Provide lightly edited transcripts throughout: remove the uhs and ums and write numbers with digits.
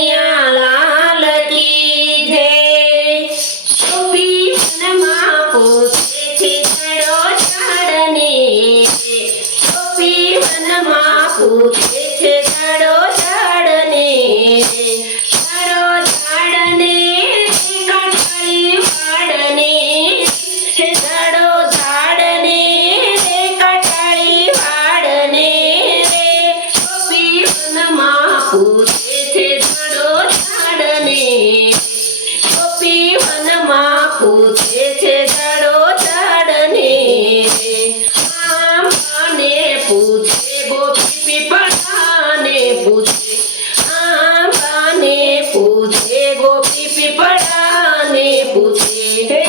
કનૈયા લાલ કી જય। ગોપી વનમાં પૂછે છે ઝાડો ઝાડને, ગોપી વનમાં પૂછે છે ઝાડો ઝાડને, ઝાડો ઝાડને કાંઠાળી વાડને, ઝાડો ઝાડને કાંઠાળી વાડને, ગોપી વનમાં પૂછે છે ઝાડો ઝાડને, ગોપી વનમાં પૂછે છે ઝાડો ઝાડને, આંબાને પૂછે ગોપી પીપળાને પૂછે, આંબાને પૂછે ગોપી પીપળાને પૂછે,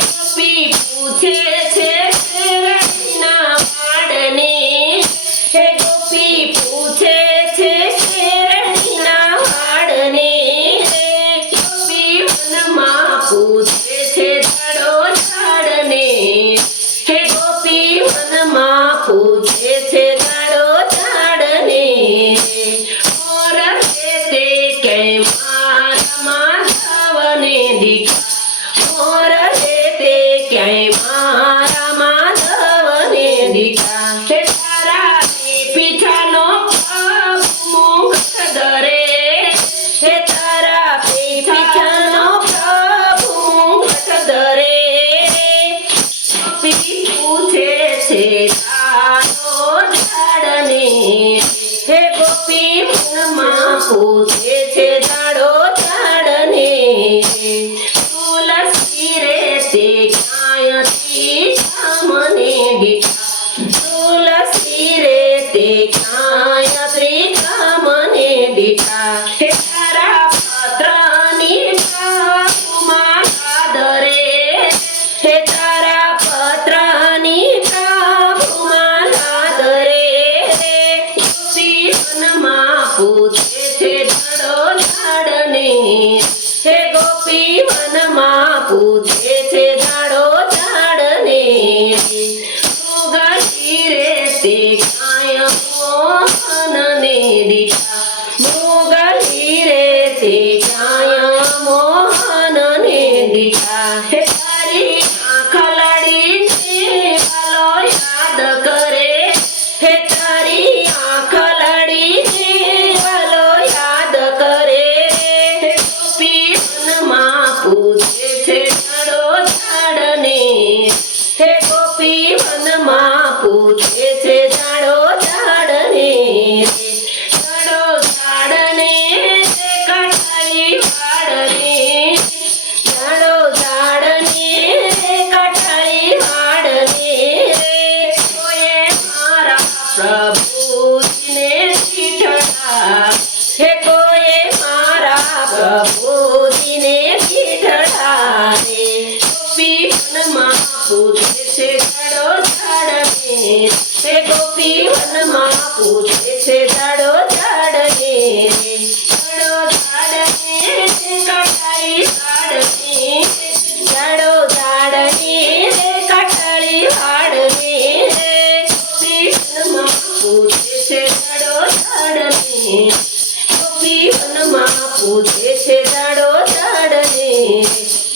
ગોપી પૂછે છે શેરડીના વાડને, હે ગોપી પૂછે છે શેરડીના વાડને, ગોપી વનમાં પૂછે છે ઝાડો ઝાડને, હે ગોપી વનમાં પૂછે છે ઝાડો ઝાડને, મોર તે ક્યાંય મારા માધવને દીઠા, મોર તે ક્યાંય મારા માધવને દીઠા, હે તારા પીઠાનો પગ મુખ ધરે, હે તારા પીઠાનો પગ મુખ ધરે, ગોપી પૂછે છે ઝાડો ઝાડને, હે ગોપી વનમાં પૂછે છે ઝાડો ઝાડને, તુલસી રે તે ક્યાંયથી મને દીઠા, તુલસી રે તે ક્યાંયથી મને દીઠા, હે તારા પત્રની પ્રભુમાં આદરે, હે તારા પત્રની પ્રભુમાં આદરે, ગોપી વનમાં પૂછે છે ઝાડો ઝાડને, હે ગોપી વનમાં પૂછે છે ઝાડો ઝાડને, મૃગલી રે તે કાય મોહનને દીઠા, મૃગલી રે તે કાય મોહનને દીઠા, હે તારી આંખ લડીને વાલો યાદ કરે, હે તારી આંખ લડીને વાલો યાદ કરે, ગોપી વનમાં પૂછે છે ઝાડો ઝાડને, હે ગોપી વનમાં પૂછે છે ઝાડો ઝાડને, ઝાડો ઝાડને કાંઠાળી વાડને, ઝાડો ઝાડને કાંઠાળી વાડને, કોઈએ મારા પ્રભુજીને પીઠડા, હે કોઈએ મારા પ્રભુજીને પીઠડા, ગોપી વનમાં પૂછે છે ઝાડો ઝાડને, હે ગોપી વનમાં પૂછે છે ઝાડો ઝાડને, ઝાડો ઝાડને કાંઠાળી વાડને, ઝાડો ઝાડને કાંઠાળી વાડને, ગોપી વનમાં પૂછે છે ઝાડો ઝાડને, ગોપી વનમાં પૂછે છે ઝાડો ઝાડને,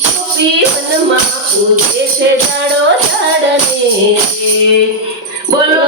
ગોપી વનમાં પૂછે છે ઝાડો ઝાડને, બોલો